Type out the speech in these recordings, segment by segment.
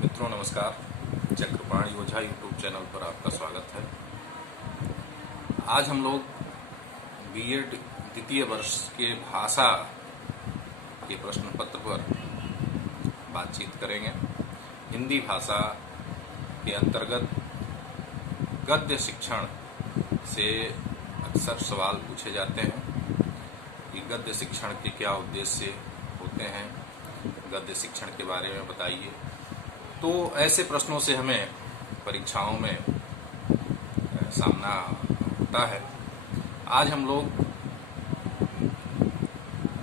मित्रों नमस्कार। चक्रपाणी ओझा YouTube channel पर आपका स्वागत है। आज हम लोग बीएड द्वितीय वर्ष के भाषा के प्रश्न पत्र पर बातचीत करेंगे। हिंदी भाषा के अंतर्गत गद्य शिक्षण से अक्सर सवाल पूछे जाते हैं कि गद्य शिक्षण के क्या उद्देश्य होते हैं, गद्य शिक्षण के बारे में बताइए। तो ऐसे प्रश्नों से हमें परीक्षाओं में सामना होता है। आज हम लोग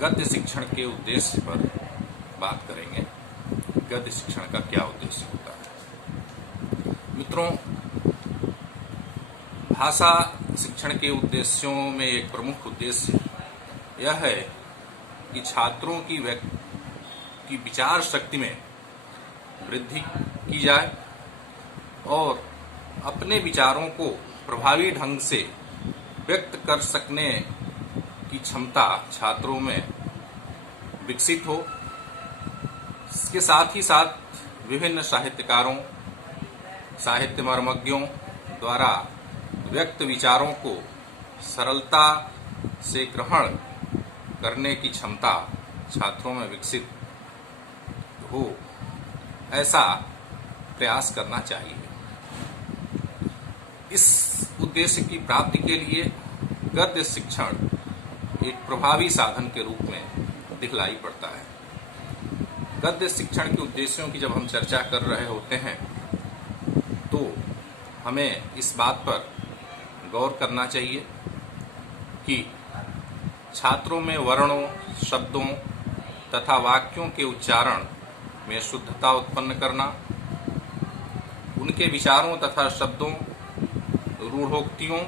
गद्य शिक्षण के उद्देश्य पर बात करेंगे। गद्य शिक्षण का क्या उद्देश्य होता है। मित्रों, भाषा शिक्षण के उद्देश्यों में एक प्रमुख उद्देश्य यह है कि छात्रों की विचार शक्ति में वृद्धि की जाए और अपने विचारों को प्रभावी ढंग से व्यक्त कर सकने की क्षमता छात्रों में विकसित हो। इसके साथ ही साथ विभिन्न साहित्यकारों, साहित्य मर्मज्ञों द्वारा व्यक्त विचारों को सरलता से ग्रहण करने की क्षमता छात्रों में विकसित हो, ऐसा प्रयास करना चाहिए। इस उद्देश्य की प्राप्ति के लिए गद्य शिक्षण एक प्रभावी साधन के रूप में दिखलाई पड़ता है। गद्य शिक्षण के उद्देश्यों की जब हम चर्चा कर रहे होते हैं तो हमें इस बात पर गौर करना चाहिए कि छात्रों में वर्णों, शब्दों तथा वाक्यों के उच्चारण में शुद्धता उत्पन्न करना, उनके विचारों तथा शब्दों, रूढ़ोक्तियों,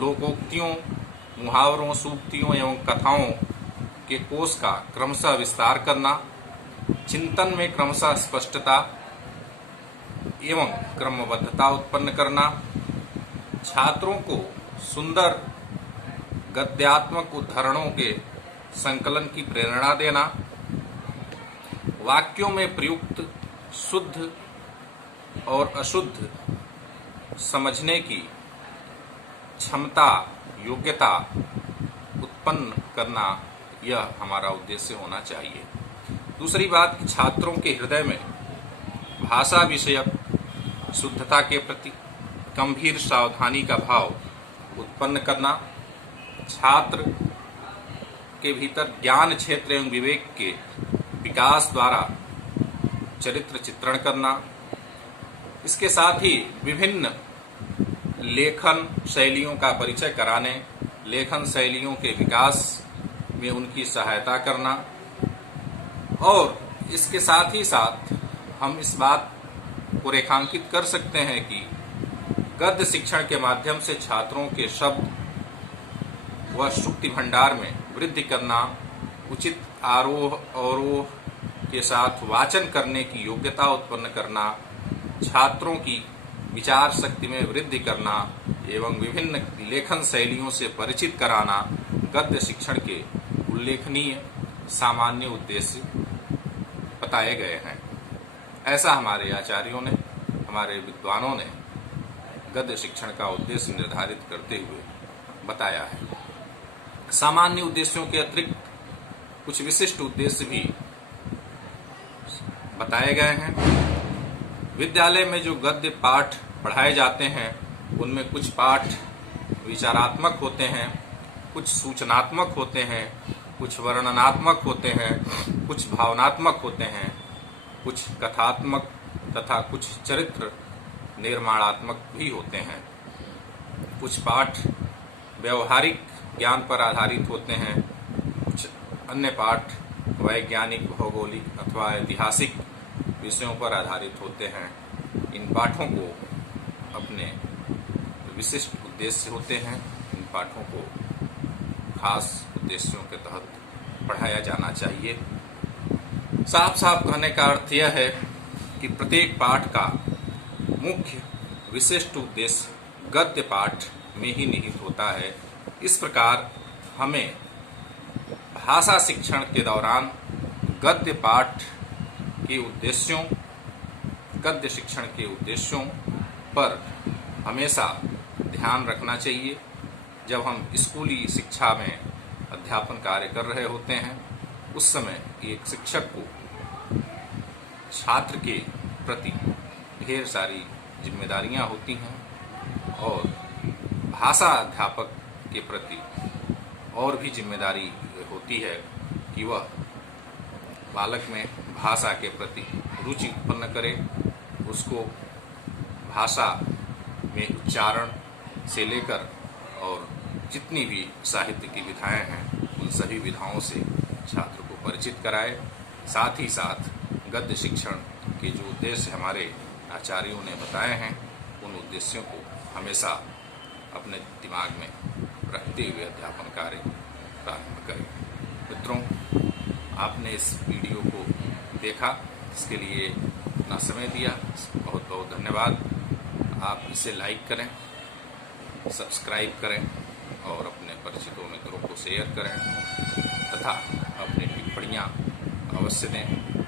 लोकोक्तियों, मुहावरों, सूक्तियों एवं कथाओं के कोश का क्रमशः विस्तार करना, चिंतन में क्रमशः स्पष्टता एवं क्रमबद्धता उत्पन्न करना, छात्रों को सुंदर गद्यात्मक उद्धरणों के संकलन की प्रेरणा देना, वाक्यों में प्रयुक्त शुद्ध और अशुद्ध समझने की क्षमता, योग्यता उत्पन्न करना, यह हमारा उद्देश्य होना चाहिए। दूसरी बात कि छात्रों के हृदय में भाषा विषयक शुद्धता के प्रति गंभीर सावधानी का भाव उत्पन्न करना, छात्र के भीतर ज्ञान क्षेत्र एवं विवेक के विकास द्वारा चरित्र चित्रण करना, इसके साथ ही विभिन्न लेखन शैलियों का परिचय कराने, लेखन शैलियों के विकास में उनकी सहायता करना, और इसके साथ ही साथ हम इस बात को रेखांकित कर सकते हैं कि गद्य शिक्षण के माध्यम से छात्रों के शब्द व श्रुति भंडार में वृद्धि करना, उचित आरोह अवरोह के साथ वाचन करने की योग्यता उत्पन्न करना, छात्रों की विचार शक्ति में वृद्धि करना एवं विभिन्न लेखन शैलियों से परिचित कराना गद्य शिक्षण के उल्लेखनीय सामान्य उद्देश्य बताए गए हैं। ऐसा हमारे आचार्यों ने, हमारे विद्वानों ने गद्य शिक्षण का उद्देश्य निर्धारित करते हुए बताया है। सामान्य उद्देश्यों के अतिरिक्त कुछ विशिष्ट उद्देश्य भी बताए गए हैं। विद्यालय में जो गद्य पाठ पढ़ाए जाते हैं उनमें कुछ पाठ विचारात्मक होते हैं, कुछ सूचनात्मक होते हैं, कुछ वर्णनात्मक होते हैं, कुछ भावनात्मक होते हैं, कुछ कथात्मक तथा कुछ चरित्र निर्माणात्मक भी होते हैं। कुछ पाठ व्यवहारिक ज्ञान पर आधारित होते हैं, कुछ अन्य पाठ वैज्ञानिक, भौगोलिक अथवा ऐतिहासिक विषयों पर आधारित होते हैं। इन पाठों को अपने विशिष्ट उद्देश्य होते हैं। इन पाठों को खास उद्देश्यों के तहत पढ़ाया जाना चाहिए। साफ साफ कहने का अर्थ यह है कि प्रत्येक पाठ का मुख्य विशिष्ट उद्देश्य गद्य पाठ में ही निहित होता है। इस प्रकार हमें भाषा शिक्षण के दौरान गद्य पाठ के उद्देश्यों गद्य शिक्षण के उद्देश्यों पर हमेशा ध्यान रखना चाहिए। जब हम स्कूली शिक्षा में अध्यापन कार्य कर रहे होते हैं, उस समय एक शिक्षक को छात्र के प्रति ढेर सारी जिम्मेदारियां होती हैं और भाषा अध्यापक के प्रति और भी जिम्मेदारी होती है कि वह बालक में भाषा के प्रति रुचि उत्पन्न करे, उसको भाषा में उच्चारण से लेकर और जितनी भी साहित्य की विधाएं हैं उन सभी विधाओं से छात्र को परिचित कराए। साथ ही साथ गद्य शिक्षण के जो उद्देश्य हमारे आचार्यों ने बताए हैं, उन उद्देश्यों को हमेशा अपने दिमाग में रखते हुए अध्यापन कार्य प्रारंभ करें। मित्रों, आपने इस वीडियो को देखा, इसके लिए अपना समय दिया, बहुत बहुत धन्यवाद। आप इसे लाइक करें, सब्सक्राइब करें और अपने परिचितों मित्रों को शेयर करें तथा अपनी टिप्पणियाँ अवश्य दें।